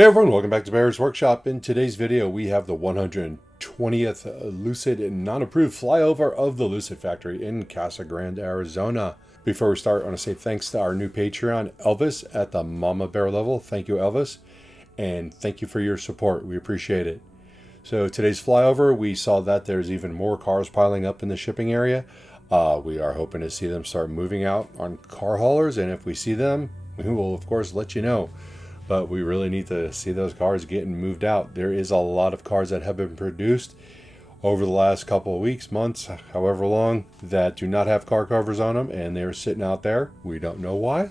Hey everyone, welcome back to Bear's Workshop. In today's video, we have the 120th Lucid non-approved flyover of the Lucid factory in Casa Grande, Arizona. Before we start, I want to say thanks to our new Patreon, Elvis, at the Mama Bear level. Thank you, Elvis, and thank you for your support. We appreciate it. So today's flyover, we saw that there's even more cars piling up in the shipping area. We are hoping to see them start moving out on car haulers, and if we see them, we will of course let you know. But we really need to see those cars getting moved out. There is a lot of cars that have been produced over the last couple of weeks, months, however long, that do not have car covers on them, and they're sitting out there. We don't know why,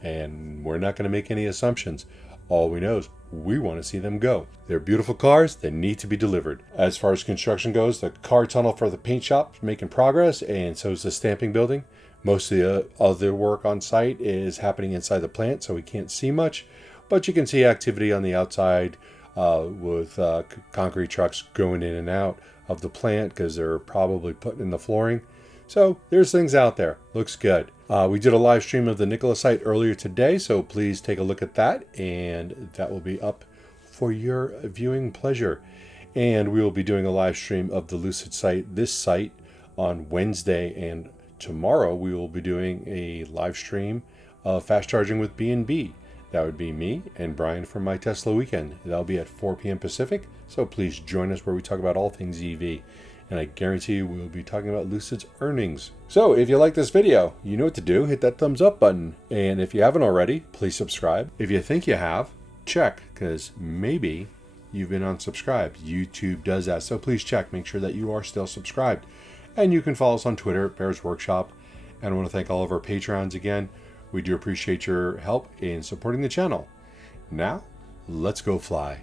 and we're not going to make any assumptions. All we know is we want to see them go. They're beautiful cars. They need to be delivered. As far as construction goes, the car tunnel for the paint shop is making progress, and so is the stamping building. Most of the other work on site is happening inside the plant, so we can't see much. But you can see activity on the outside with concrete trucks going in and out of the plant because they're probably putting in the flooring. So there's things out there. Looks good. We did a live stream of the Nikola site earlier today, so please take a look at that, and that will be up for your viewing pleasure. And we will be doing a live stream of the Lucid site, this site, on Wednesday, and tomorrow we will be doing a live stream of fast charging with B&B. That would be me and Brian from My Tesla Weekend. That'll be at 4 p.m. Pacific, so please join us where we talk about all things EV. And I guarantee you we'll be talking about Lucid's earnings. So if you like this video, you know what to do. Hit that thumbs up button. And if you haven't already, please subscribe. If you think you have, check, because maybe you've been unsubscribed. YouTube does that, so please check. Make sure that you are still subscribed. And you can follow us on Twitter at Bear's Workshop. And I want to thank all of our Patrons again. We do appreciate your help in supporting the channel. Now, let's go fly.